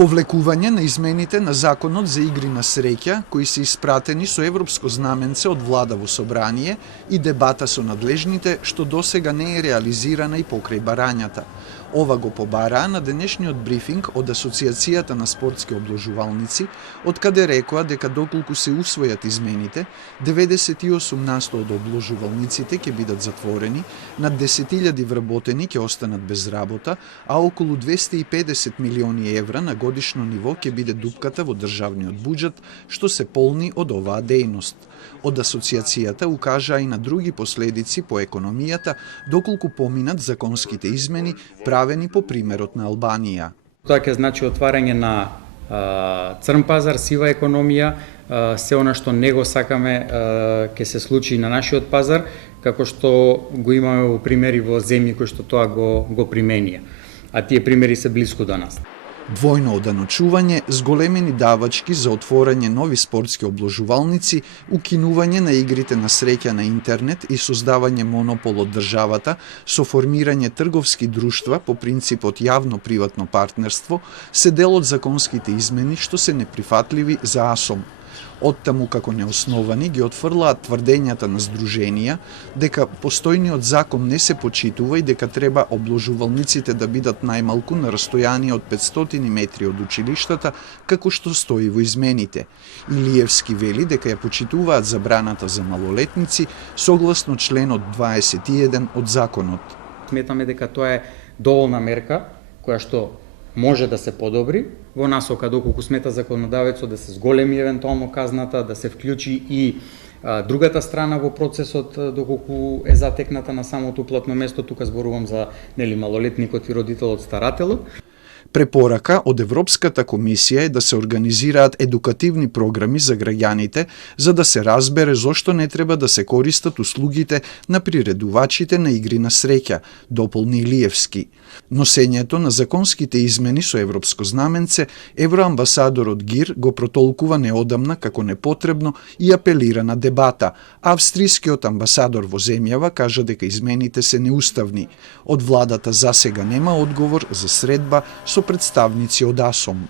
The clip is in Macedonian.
Повлекување на измените на Законот за игри на среќа, кои се испратени со европско знаменце од влада во собрание и дебата со надлежните, што досега не е реализирана и покрај барањата. Ова го побараа на денешниот брифинг од Асоциацијата на спортски обложувалници, од каде рекоа дека доколку се усвојат измените, 98% од обложувалниците ќе бидат затворени, над 10.000 вработени ќе останат без работа, а околу 250 милиони евра на годишно ниво ќе биде дупката во државниот буџет, што се полни од оваа дејност. Од Асоциацијата укажаа и на други последици по економијата, доколку поминат законските измени правени по примерот на Албанија. Тоа ќе значи отварање на црн пазар, сива економија, се она што не го сакаме ќе се случи на нашиот пазар, како што го имаме во примери во земји кои што тоа го применија. А тие примери се блиску до нас. Двојно оданочување, зголемени давачки за отворање нови спортски обложувалници, укинување на игрите на среќа на интернет и создавање монопол од државата со формирање трговски друштва по принципот јавно-приватно партнерство се дел од законските измени што се неприфатливи за АСОМ. Оттаму како неосновани ги отфрлаат тврдењата на здруженија дека постојниот закон не се почитува и дека треба обложувалниците да бидат најмалку на растојание од 500 метри од училиштата, како што стои во измените. Илиевски вели дека ја почитуваат забраната за малолетници согласно членот 21 од законот. Сметаме дека тоа е доволна мерка која што може да се подобри во насока доколку смета законодавецот да се зголеми евентуално казната, да се вклучи и другата страна во процесот доколку е затекната на самото платно место, тука зборувам за малолетникот и родителот старателот. Препорака од Европската комисија е да се организираат едукативни програми за граѓаните, за да се разбере зошто не треба да се користат услугите на приредувачите на игри на среќа, дополни Илиевски. Носењето на законските измени со европско знаменце, евроамбасадорот Гир го протолкува неодамна како непотребно и апелира на дебата. Австрискиот амбасадор во земјава кажа дека измените се неуставни. Од владата засега нема одговор за средба со представници од АСОМ.